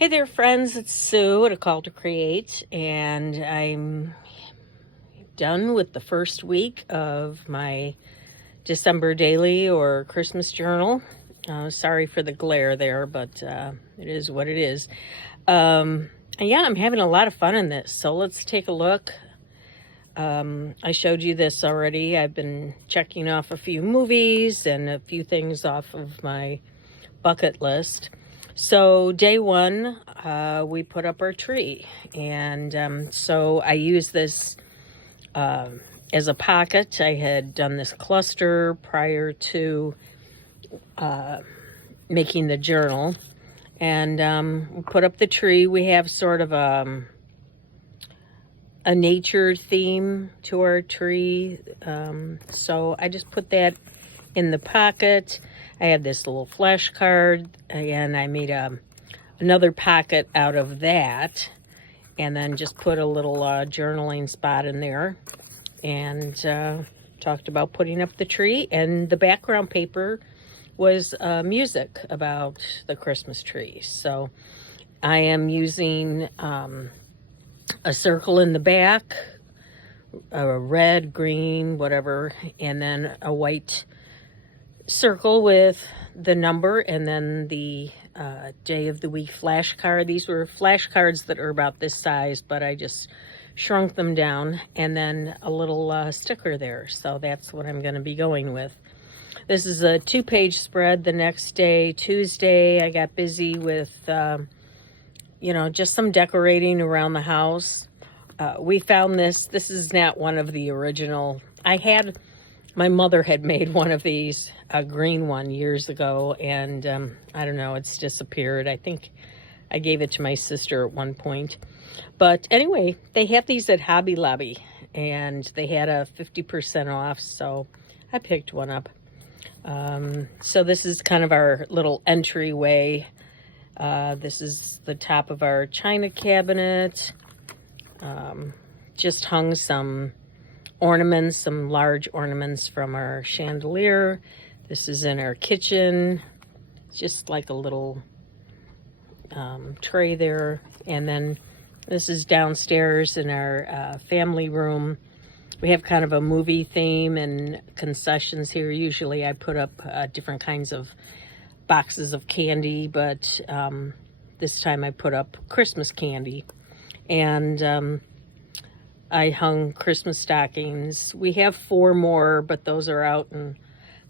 Hey there, friends. It's Sue at A Call to Create, and I'm done with the first week of my December daily or Christmas journal. Sorry for the glare there, but it is what it is. And yeah, I'm having a lot of fun in this, so let's take a look. I showed you this already. I've been checking off a few movies and a few things off of my bucket list. So day one, we put up our tree, and so I use this as a pocket. I had done this cluster prior to making the journal, and we put up the tree. We have sort of a nature theme to our tree, so I just put that in the pocket. I had this little flashcard, and I made another pocket out of that, and then just put a little journaling spot in there, and talked about putting up the tree. And the background paper was music about the Christmas tree. So I am using a circle in the back, a red, green, whatever, and then a white circle with the number, and then the day of the week flashcard. These were flashcards that are about this size, but I just shrunk them down, and then a little sticker there. So that's what I'm going to be going with. This is a 2-page spread. The next day, Tuesday, I got busy with just some decorating around the house. We found this. This is not one of the original. My mother had made one of these, a green one, years ago, and I don't know, it's disappeared. I think I gave it to my sister at one point. But anyway, they have these at Hobby Lobby, and they had a 50% off, so I picked one up. So this is kind of our little entryway. This is the top of our china cabinet. Just hung some ornaments, some large ornaments from our chandelier. This is in our kitchen. It's just like a little tray there. And then this is downstairs in our family room. We have kind of a movie theme and concessions here. Usually I put up different kinds of boxes of candy, but this time I put up Christmas candy. And I hung Christmas stockings. We have 4 more, but those are out in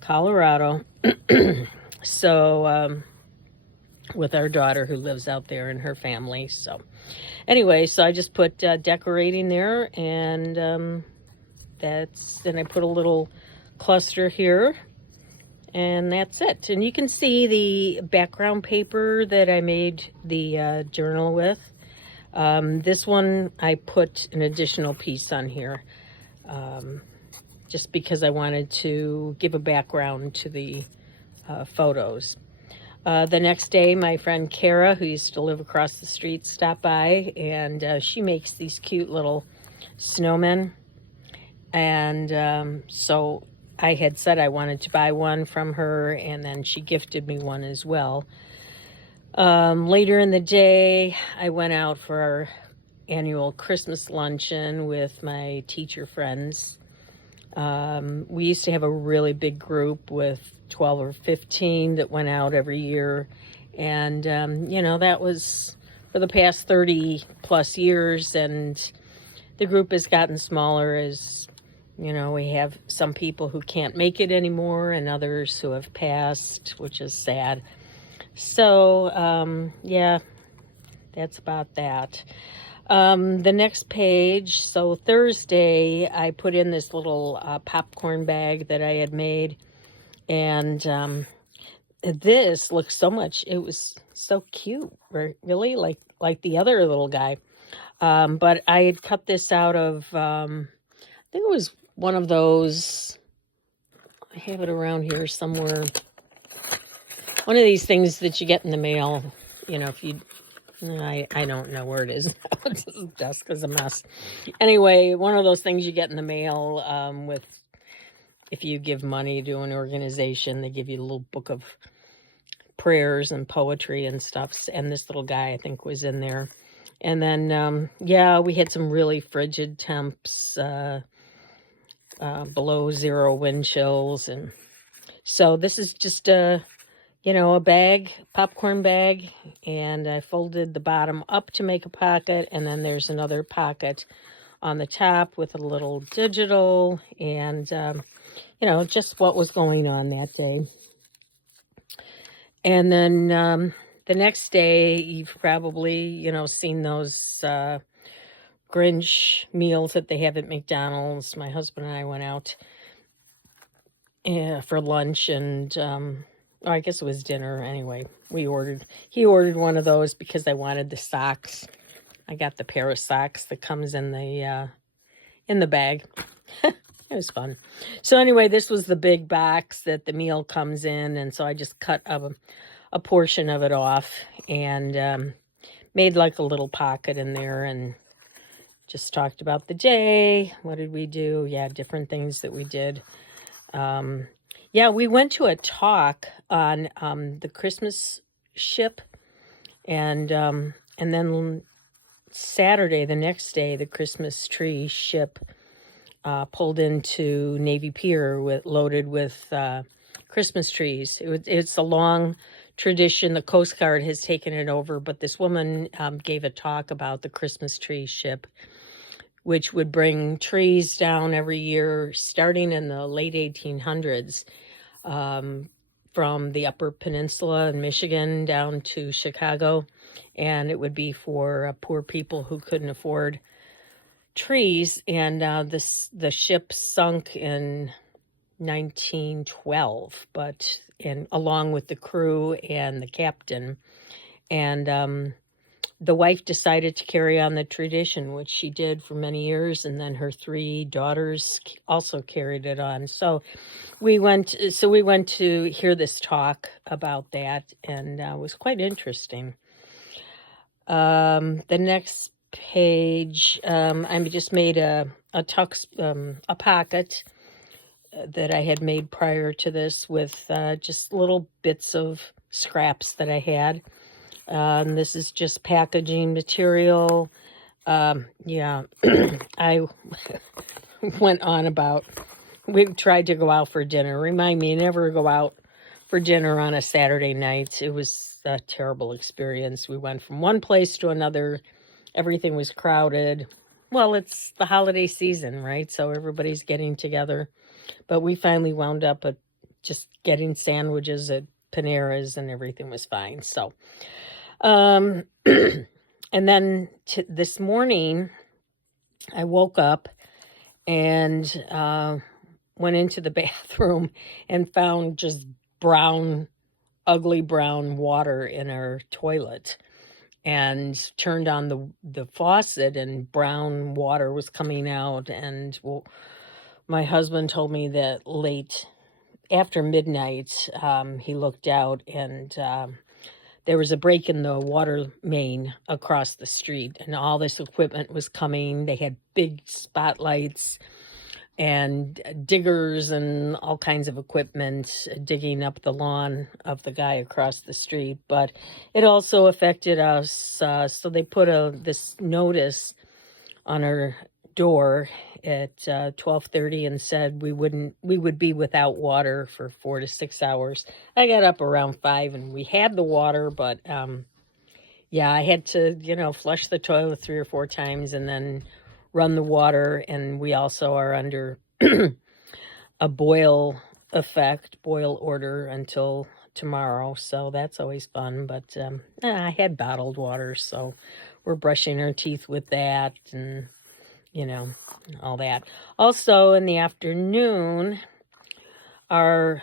Colorado. So, with our daughter who lives out there and her family. So, anyway, so I just put decorating there, and then I put a little cluster here, and that's it. And you can see the background paper that I made the journal with. This one, I put an additional piece on here, just because I wanted to give a background to the photos. The next day, my friend Kara, who used to live across the street, stopped by, and she makes these cute little snowmen. And so I had said I wanted to buy one from her, and then she gifted me one as well. Later in the day, I went out for our annual Christmas luncheon with my teacher friends. We used to have a really big group with 12 or 15 that went out every year. And, that was for the past 30 plus years. And the group has gotten smaller as, we have some people who can't make it anymore and others who have passed, which is sad. So, yeah, that's about that. The next page, so Thursday, I put in this little popcorn bag that I had made. And this looks it was so cute, really, like the other little guy. But I had cut this out of, I think it was one of those, I have it around here somewhere. One of these things that you get in the mail, if you, I don't know where it is. This desk is a mess. Anyway, one of those things you get in the mail if you give money to an organization, they give you a little book of prayers and poetry and stuff. And this little guy, I think, was in there. And then, yeah, we had some really frigid temps, below zero wind chills. And so this is just a bag, popcorn bag. And I folded the bottom up to make a pocket. And then there's another pocket on the top with a little digital and, just what was going on that day. And then the next day, you've probably, seen those Grinch meals that they have at McDonald's. My husband and I went out for lunch and, I guess it was dinner anyway. He ordered one of those because I wanted the socks. I got the pair of socks that comes in the bag. It was fun. So anyway, this was the big box that the meal comes in. And so I just cut a portion of it off and made like a little pocket in there and just talked about the day. What did we do? Yeah, different things that we did. Yeah, we went to a talk on the Christmas ship. And then Saturday, the next day, the Christmas tree ship pulled into Navy Pier loaded with Christmas trees. It's a long tradition. The Coast Guard has taken it over, but this woman gave a talk about the Christmas tree ship, which would bring trees down every year starting in the late 1800s from the Upper Peninsula in Michigan down to Chicago. And it would be for poor people who couldn't afford trees. And the ship sunk in 1912, along with the crew and the captain. And the wife decided to carry on the tradition, which she did for many years, and then her 3 daughters also carried it on. So we went to hear this talk about that, and it was quite interesting. The next page, I just made a pocket that I had made prior to this with just little bits of scraps that I had. This is just packaging material. Yeah, I went on about, we tried to go out for dinner. Remind me, never go out for dinner on a Saturday night. It was a terrible experience. We went from one place to another. Everything was crowded. Well, it's the holiday season, right? So everybody's getting together. But we finally wound up at just getting sandwiches at Panera's and everything was fine. So, and then this morning, I woke up and went into the bathroom and found just ugly brown water in our toilet, and turned on the faucet and brown water was coming out. And my husband told me that late after midnight, he looked out and there was a break in the water main across the street, and all this equipment was coming. They had big spotlights and diggers and all kinds of equipment digging up the lawn of the guy across the street. But it also affected us. So they put this notice on our door at 12:30 and said we would be without water for 4 to 6 hours. I got up around 5 and we had the water, but yeah, I had to flush the toilet 3 or 4 times and then run the water. And we also are under a boil order until tomorrow, so that's always fun. But I had bottled water, so we're brushing our teeth with that and all that. Also in the afternoon, a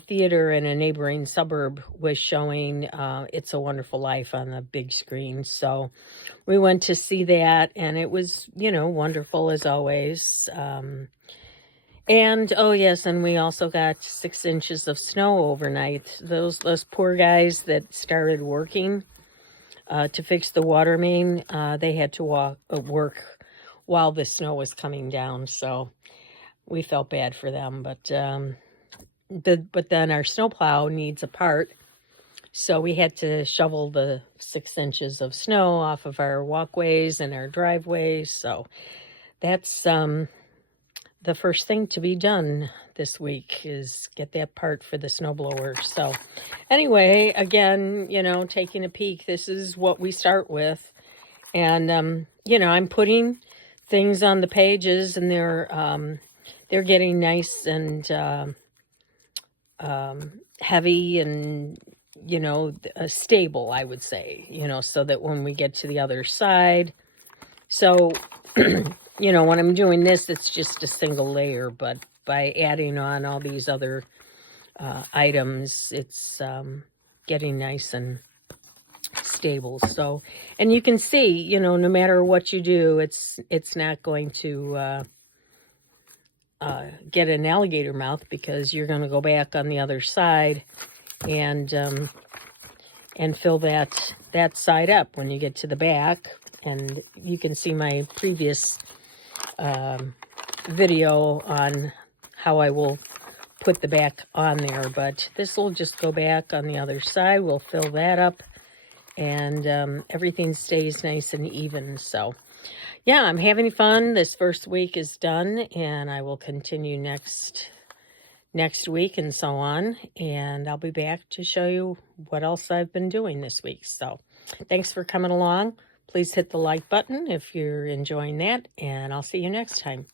theater in a neighboring suburb was showing It's a Wonderful Life on the big screen. So we went to see that, and it was, wonderful as always. And, oh yes, and we also got 6 inches of snow overnight. Those poor guys that started working to fix the water main, they had to work while the snow was coming down. So we felt bad for them, but then our snowplow needs a part, So we had to shovel the 6 inches of snow off of our walkways and our driveways. So that's the first thing to be done this week, is get that part for the snowblower. So anyway, again, you know, taking a peek, this is what we start with. And, you know, I'm putting things on the pages, and they're getting nice and heavy and, you know, stable, I would say, you know, so that when we get to the other side. So, you know, when I'm doing this, it's just a single layer, but by adding on all these other items, it's getting nice and stable. So, and you can see, you know, no matter what you do, it's not going to get an alligator mouth, because you're going to go back on the other side and fill that side up when you get to the back. And you can see my previous video on how I will put the back on there, but this will just go back on the other side. We'll fill that up, and everything stays nice and even. So yeah, I'm having fun. This first week is done, and I will continue next week and so on, and I'll be back to show you what else I've been doing this week. So thanks for coming along. Please hit the like button if you're enjoying that, and I'll see you next time.